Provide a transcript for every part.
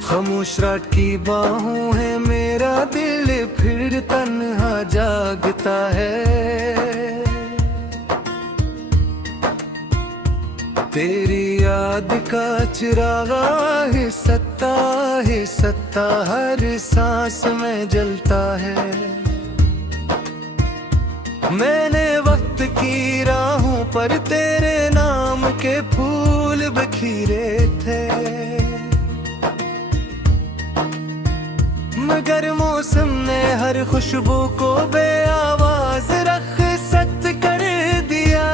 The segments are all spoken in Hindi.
खामोश रात की बाहों है मेरा दिल फिर तन्हा जागता है। तेरी याद का चिरागा है सत्ता हर सांस में जलता है। मैंने वक्त की राहों पर तेरे नाम के फूल बिखरे थे, मगर मौसम ने हर खुशबू को बेआवाज रख्सत कर दिया।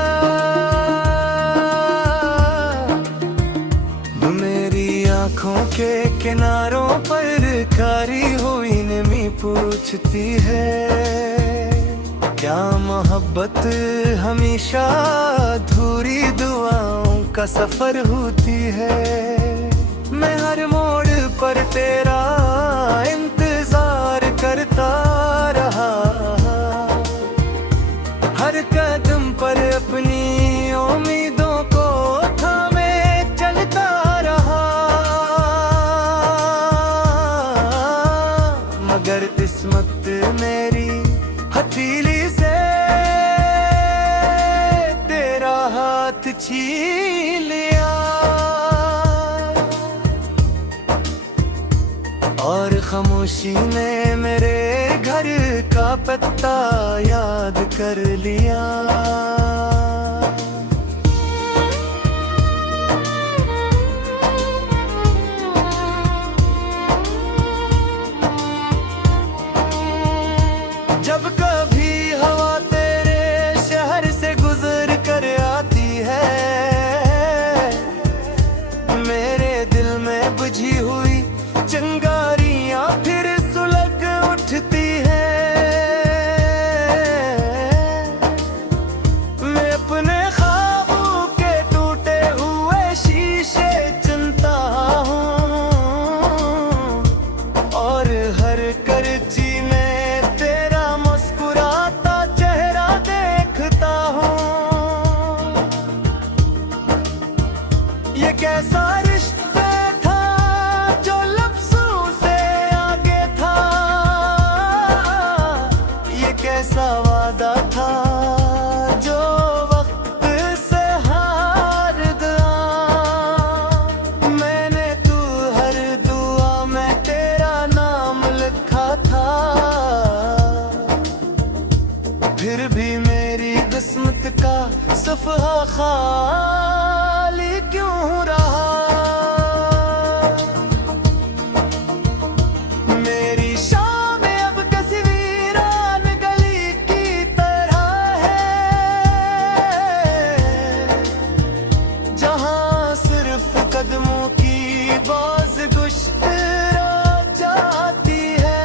मेरी आंखों के किनारों पर कारी हुई नमी पूछती है, क्या मोहब्बत हमेशा अधूरी दुआओं का सफर होती है। मैं हर मोड़ पर तेरा इंतजार करता रहा, हर कदम पर अपनी उम्मीदों को थामे चलता रहा। मगर किस्मत मेरी हथेली से तेरा हाथ छीन लिया, और खामोशी ने मेरे घर का पत्ता याद कर लिया। जब कभी हवा तेरे शहर से गुजर कर आती है, मेरे दिल में बुझी हुई चिंगारियां फिर सुलग उठती है। मैं अपने ख्वाबों के टूटे हुए शीशे चुनता हूँ, और हर करची में तेरा मुस्कुराता चेहरा देखता हूँ। ये कैसा रिश्ता कैसा वादा था जो वक्त से हार गया। मैंने तू हर दुआ में तेरा नाम लिखा था, फिर भी मेरी किस्मत का सफ़हा खाली क्यों रहा। कदमों की बाज गुश्त जाती है,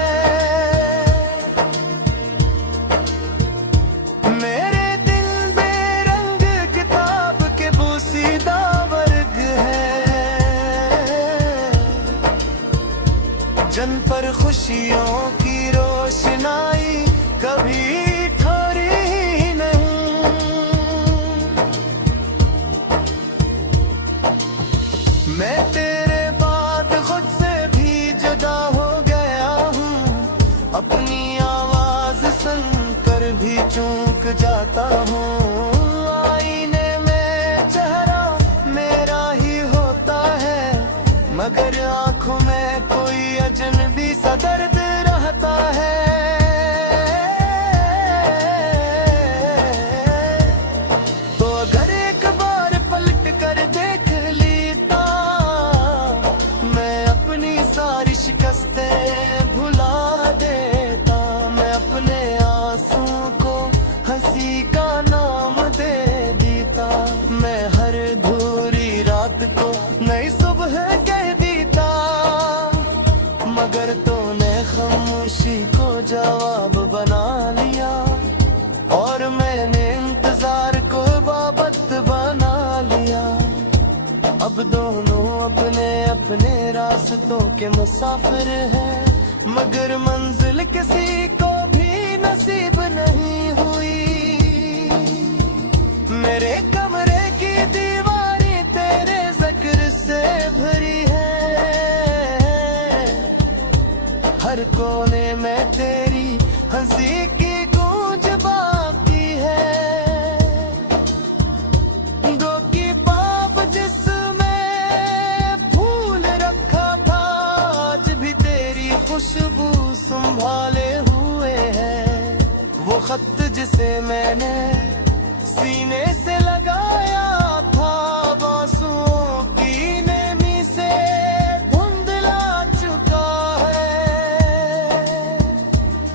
मेरे दिल बेरंग किताब के बोसीदा वर्ग है, जन पर खुशियों की रोशनाई कभी ठहरी नहीं। मैं तेरे बाद खुद से भी जुदा हो गया हूँ, अपनी आवाज सुनकर भी चूक जाता हूँ। आईने में चेहरा मेरा ही होता है, मगर आँखों में कोई अजनबी सा दर्द रहता है। तो अगर एक बार पलट कर देख लेता, मैं अपनी सारी शिकस्तें भुला देता। मैं अपने आंसुओं को हंसी का नाम दे देता, मैं हर अधूरी रात को नई सुबह कह देता। मगर तूने खामोशी को जवाब बना लिया, और मैंने इंतजार को इबादत बना लिया। अब दोनों अपने अपने रास्तों के मुसाफिर हैं, मगर मंजिल किसी को भी नसीब नहीं हुई। मेरे कमरे की दीवारें तेरे जिक्र से भरी है, हर कोने में तेरी हंसी की गूंज बाकी है। दो की पाप जिसमें फूल रखा था, आज भी तेरी खुशबू संभाले हुए है। वो खत जिसे मैंने सीने से लगाया था, बांसुओं की नेमी से धुंधला चुका है,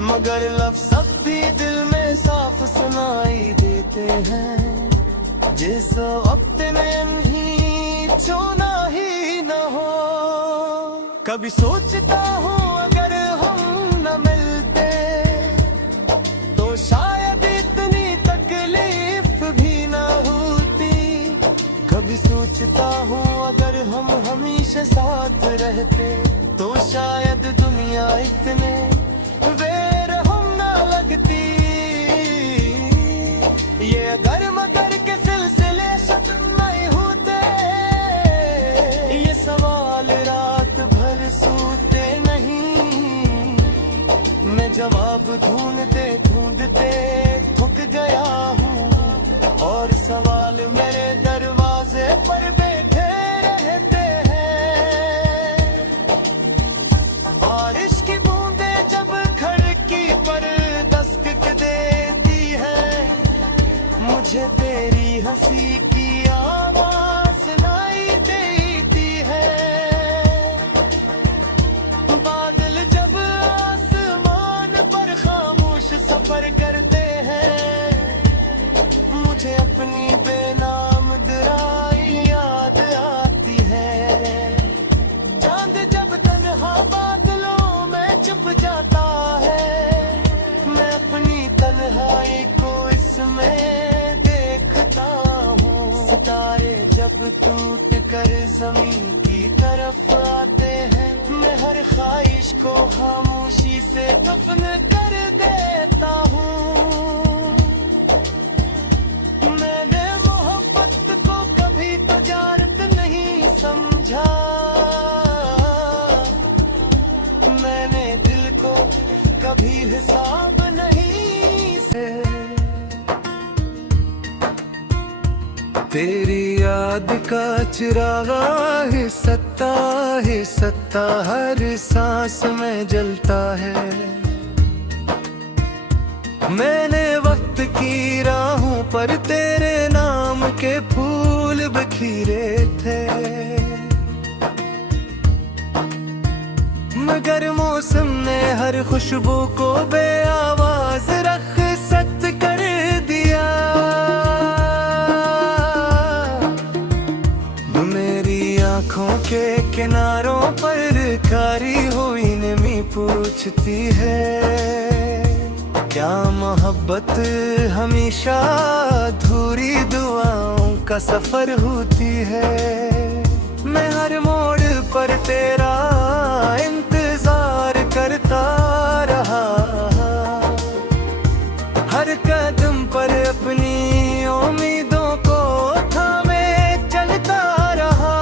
मगर लफ्ज़ अब भी दिल में साफ सुनाई देते हैं। जिस वक्त नहीं छूना ही न हो, कभी सोचता हूँ अगर हम न मिलते तो शायद इतनी तकलीफ भी न होती। कभी सोचता हूँ अगर हम हमेशा साथ रहते तो शायद दुनिया इतने बेर हम न लगती। ये अगर मगर के सिलसिले खत्म नहीं होते, ये सवाल रात भर सोते नहीं। मैं जवाब ढूंढते ढूंढते थक गया हूँ, और सवाल मेरे दरवाजे पर बैठे रहते हैं। बारिश की बूंदें जब खिड़की पर दस्तक देती है, मुझे तेरी हंसी की आवाज सुनाई देती है। बादल जब आसमान पर खामोश सफर करते हैं, मुझे अपनी बेनाम दुराई याद आती है। चांद जब तन्हा बादलों में छुप जाता है, मैं अपनी तन्हाई को इसमें देखता हूँ। सितारे जब टूट कर जमीन की तरफ आते हैं, मैं हर ख्वाहिश को खामोशी से दफन कर देता हूँ। मैंने मोहब्बत को कभी तजारत नहीं समझा, मैंने दिल को कभी हिसाब नहीं से। तेरी याद का चिरागा है सत्ता हर सांस में जलता है। मैंने वक्त की राहों पर तेरे नाम के फूल बिखरे थे, मगर मौसम ने हर खुशबू को बेआवाज रख्सत कर दिया। मेरी आंखों के किनारों पर कारी हुई नमी पूछती है, क्या मोहब्बत हमेशा अधूरी दुआओं का सफर होती है। मैं हर मोड़ पर तेरा इंतजार करता रहा, हर कदम पर अपनी उम्मीदों को थामे चलता रहा,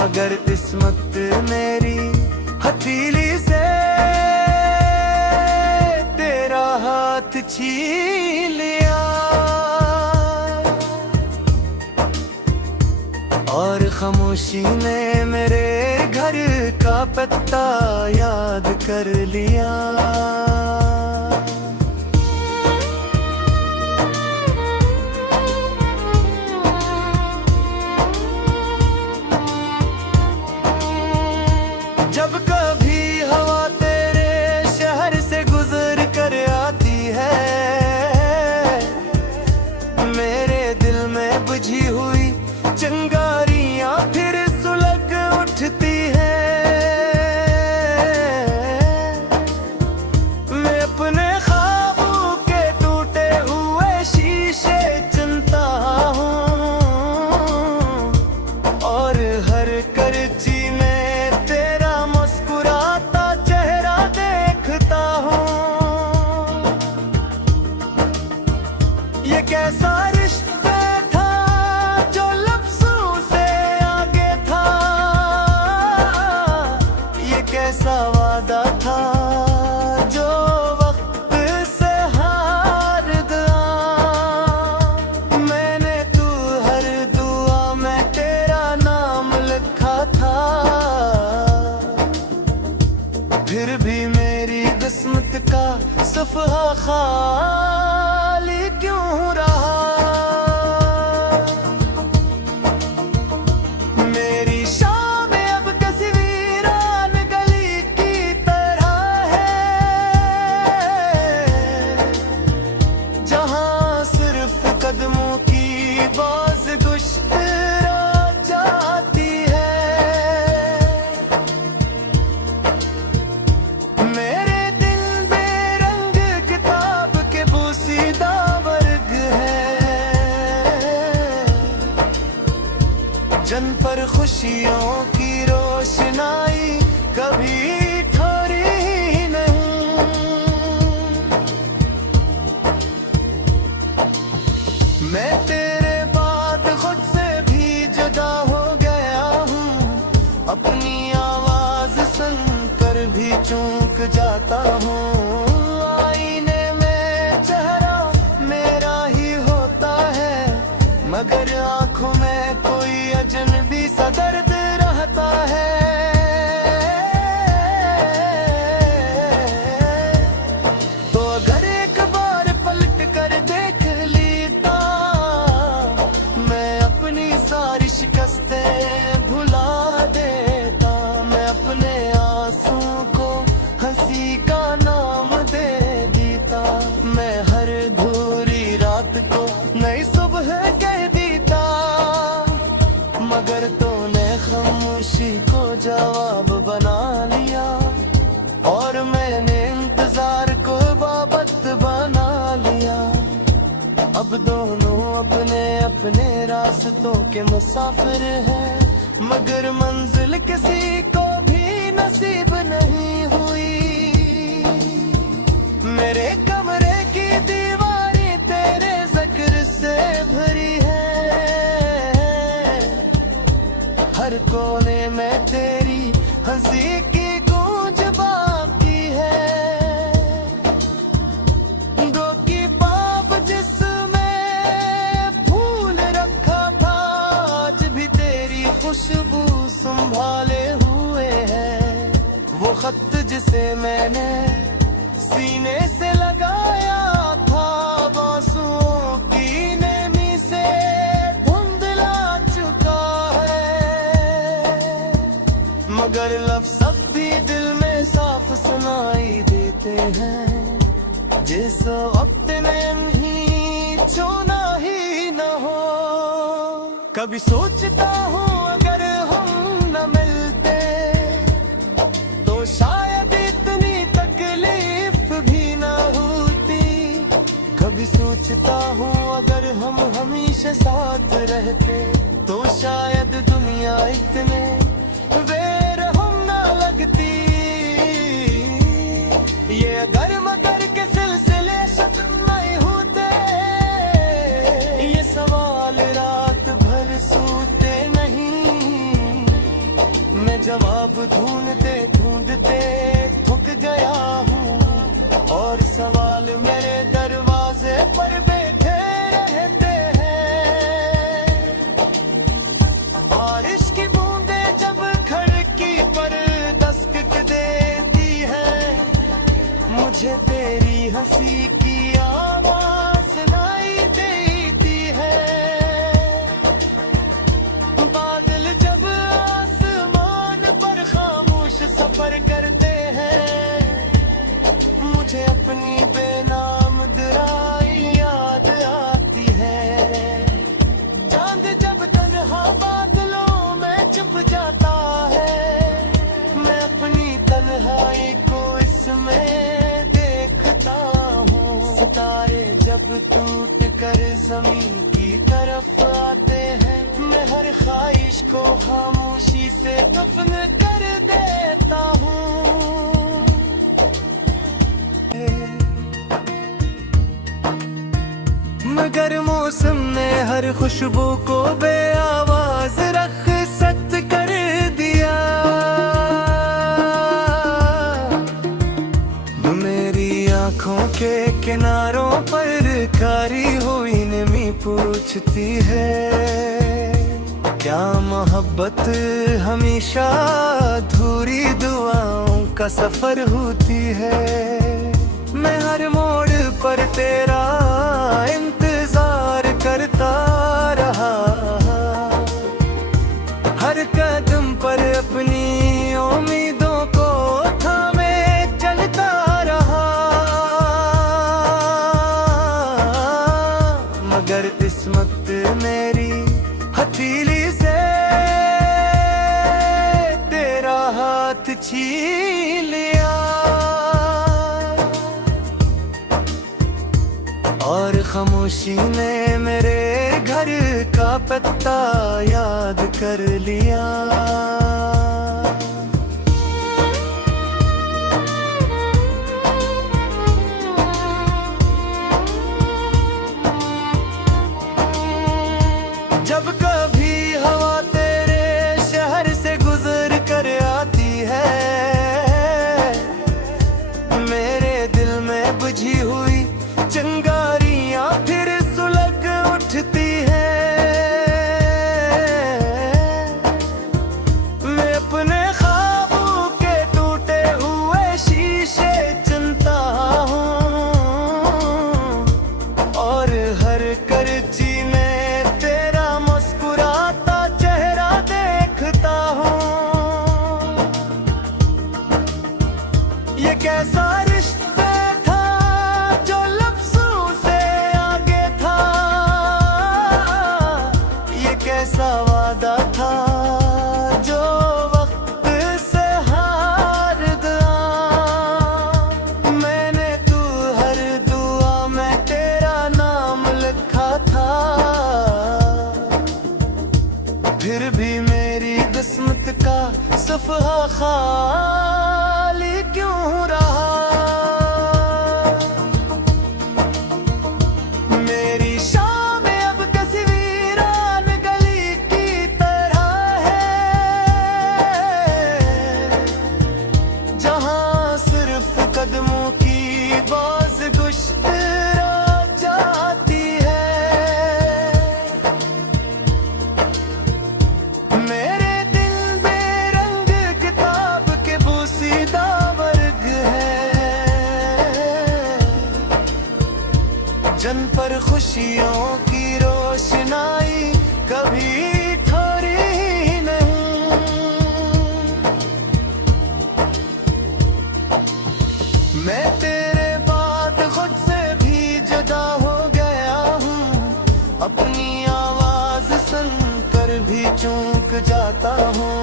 मगर किस्मत मेरी हथेली से तेरा हाथ छीन लिया। और खामोशी ने मेरे घर का पत्ता याद कर लिया। जब कभी हवा तेरे शहर से गुजर कर आती है, मेरे दिल में बुझी हुई चिंगारियां फिर सुलग उठती हैं। मैं अपने ख्वाबों के टूटे हुए शीशे चुनता हूँ, और हर करची में तेरा मुस्कुराता चेहरा देखता हूँ। खाली क्यों रहा। मेरी शाम अब तस्वीरान गली की तरह है, जहां सिर्फ कदमों की बाज गुश्त जाती है। मेरे दिल में रंग किताब के पोशीदा वर्ग है, जन पर खुशियों की रोशनाई कभी ठहरी ही नहीं। मैं तेरे बाद खुद से भी जुदा हो गया हूँ, अपनी आवाज सुनकर भी चूक जाता हूँ। आईने में चेहरा मेरा ही होता है, मगर आंखों में कोई अजनबी सा दर्द रहता है। तो अगर एक बार पलट कर देख लेता, मैं अपनी सारी शिकस्तें भुला देता। मैं अपने आंसुओं को हंसी का नाम दे देता, मैं हर अधूरी रात को नई सुबह कह देता। मगर तूने खामोशी को जवाब बना लिया, और मैंने इंतजार को इबादत बना लिया। अब दोनों अपने अपने रास्तों के मुसाफिर हैं, मगर मंजिल किसी को भी नसीब नहीं हुई। मेरे कमरे की दीवारें तेरे जिक्र से भरी है, हर कोने में तेरी हंसी की गूंज बाकी है। दो की पाप जिसमें फूल रखा था, आज भी तेरी खुशबू संभाले हुए है। वो खत जिसे मैंने सीने से लगाया था, बांसुओं की नेमी से धुंधला चुका है। मगर लफ्ज़ अब भी दिल में साफ सुनाई देते हैं, जिस वक्त ने नहीं छूना ही न हो। कभी सोचता हूँ अगर हम न मिलते, तो शायद इतनी तकलीफ भी न होती। कभी सोचता हूँ अगर हम हमेशा साथ रहते, तो शायद दुनिया इतने बेर हम न लगती। ये अगर मगर के सिलसिले खत्म नहीं होते, ये सवाल रात भर सोते नहीं। मैं जवाब ढूंढते ढूंढते थक गया हूँ, और सवाल मेरे दरवाजे पर बैठे रहते हैं। बारिश की बूंदें जब खिड़की पर दस्तक देती है, मुझे तेरी हंसी की आवाज सुनाई देती है। बादल जब आसमान पर खामोश सफर करते हैं, मुझे अपनी बेनाम दुराई याद आती है। चांद जब तन्हा बादलों में छुप जाता है, मैं अपनी तन्हाई को इसमें देखता हूँ। सितारे जब टूट कर जमीन की तरफ आते हैं, मैं हर ख्वाहिश को खामोशी से दफन कर देता हूँ। मगर मौसम ने हर खुशबू को बेआवाज रखसत कर दिया। मेरी आंखों के किनारों पर कारी हुई नमी पूछती है, क्या मोहब्बत हमेशा अधूरी दुआओं का सफर होती है। मैं हर मोड़ पर तेरा इंतजार करता रहा, हर कदम पर अपनी उम्मीदों को थामे चलता रहा, मगर किस्मत मेरी हथेली से तेरा हाथ छीन लिया, और खामोशी ने मेरे घर का पत्ता याद कर लिया। जब कभी हवा तेरे शहर से गुजर कर आती है, मेरे दिल में बुझी हुई चिंगारियां फिर सुलग उठती है। मैं अपने ख्वाबों के टूटे हुए शीशे चुनता हूँ, और हर करची में तेरा मुस्कुराता चेहरा देखता हूँ। ये कैसा रिश्ता था जो लफ्जों से आगे था, ये कैसा वादा था जो वक्त से हार गया। मैंने तू हर दुआ में तेरा नाम लिखा था, फिर भी मेरी किस्मत का सफ़हा खाली क्यों रहा। मेरी शाम अब किसी वीरान गली की तरह है, जहां सिर्फ कदमों की बाज़गुश्त रह जाती है। मेरे दिल में रंग किताब के बोसीदा वर्ग है, जन पर खुशियों की रोशनाई कभी थोड़ी नहीं। मैं तेरे बाद खुद से भी जुदा हो गया हूँ, अपनी आवाज सुनकर भी चूक जाता हूँ।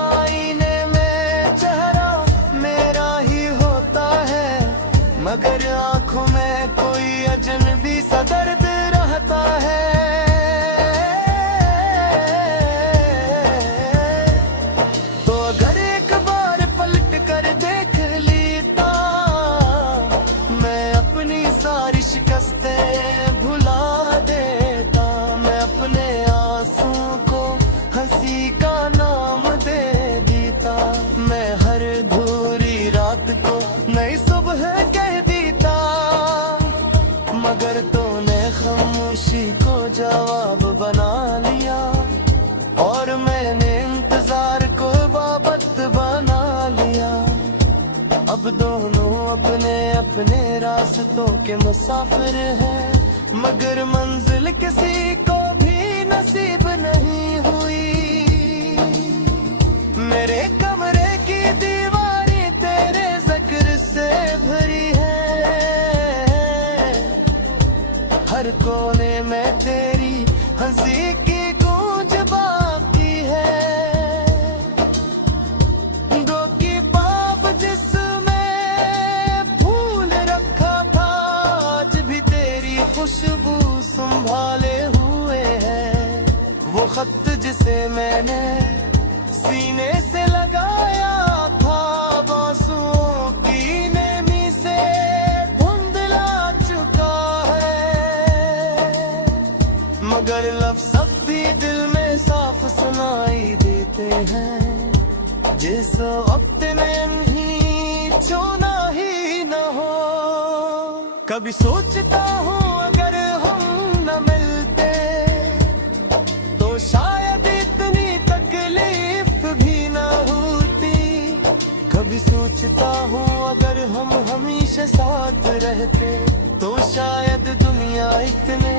आईने में चेहरा मेरा ही होता है, मगर आंखों में कोई अजनबी सा दर्द रहता है। तो अगर एक बार पलट कर देख लेता, मैं अपनी सारी शिकस्तें भुला देता। मैं अपने आंसुओं को हंसी का नाम दे देता, मैं हर धूरी रात को नई सुबह कह देता, मगर तूने खामोशी को जवाब बना लिया, और मैंने इंतजार को इबादत बना लिया। अब दोनों अपने अपने रास्तों के मुसाफिर हैं, मगर मंजिल किसी को भी नसीब नहीं हुई। मेरे कमरे की दीवारें तेरे जिक्र से भरी है, हर कोने में तेरी हंसी की गूंज बाकी है। दो की पाप जिसमें फूल रखा था, आज भी तेरी खुशबू संभाले हुए है। वो खत जिसे मैंने सीने से लगाया था, बांसुओं की नेमी से धुंधला चुका है, मगर लफ्ज़ अब भी दिल में साफ सुनाई देते हैं। जिस वक्त नहीं छूना ही न हो, कभी सोचता हूँ अगर हम न मिलते तो शायद इतनी तकलीफ भी न होती। कभी सोचता हूँ अगर हम हमेशा साथ रहते तो शायद दुनिया इतने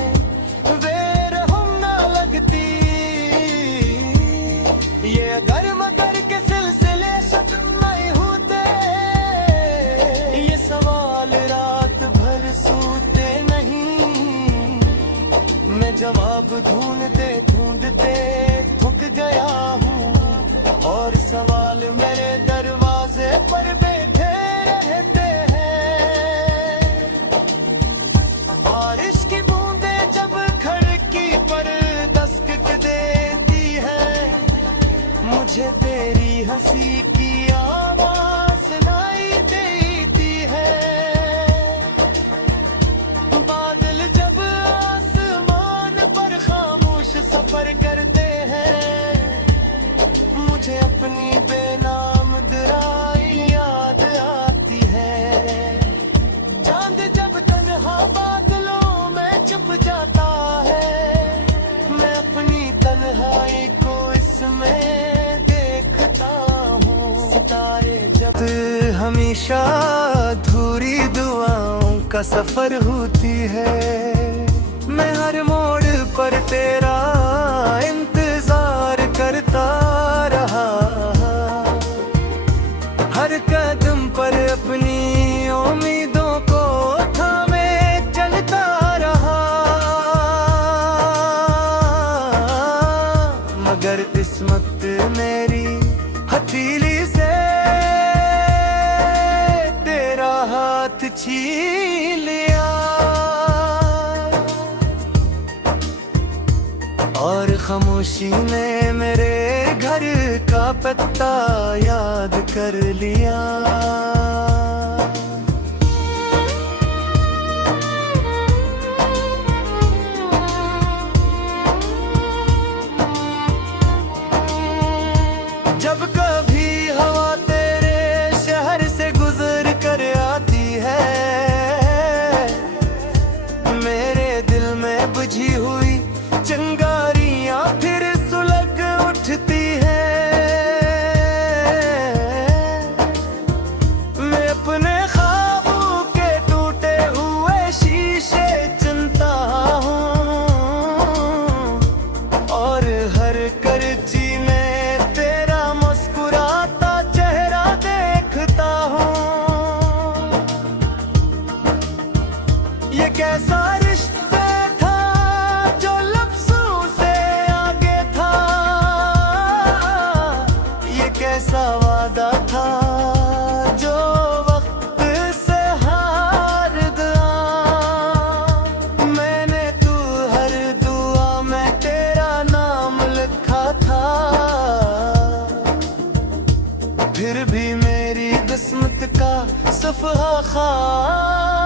बेरहम ना लगती। ये अगर मगर के सिलसिले खत्म नहीं होते, ये सवाल रात भर सोते नहीं। मैं जवाब ढूंढते ढूंढते थक गया हूँ और सवाल मेरे दरवाजे पर बैठे रहते हैं। बारिश की बूंदें जब खिड़की पर दस्तक देती है, मुझे तेरी हंसी की आवाज सुनाई देती है। बादल जब आसमान पर खामोश सफर करते हैं, मुझे अपनी बेनाम दुराई याद आती है। चांद जब तन्हा बादलों में छुप जाता है, मैं अपनी तन्हाई को इसमें देखता हूँ। सितारे जब हमेशा अधूरी दुआओं का सफर होती है, मैं हर मोड़ पर तेरा इंतजार करता रहा। हर कदम पर अपनी उम्मीदों को थामे चलता रहा, मगर किस्मत मेरी हथेली से तेरा हाथ छीन लिया और खामोशी ने मेरे घर का पत्ता याद कर लिया। जब कभी हवा तेरे शहर से गुजर कर आती है, मेरे दिल में बुझी हुई चिंगारियां फिर सुलग उठती है। मैं अपने ख्वाबों के टूटे हुए शीशे चुनता हूँ और हर करची में तेरा मुस्कुराता चेहरा देखता हूँ। ये कैसा रिश्ता था जो लफ्जों से आगे था, ये कैसा वादा था जो वक्त से हार गया। मैंने तू हर दुआ में तेरा नाम लिखा था, फिर भी मेरी किस्मत का सफ़हा खाली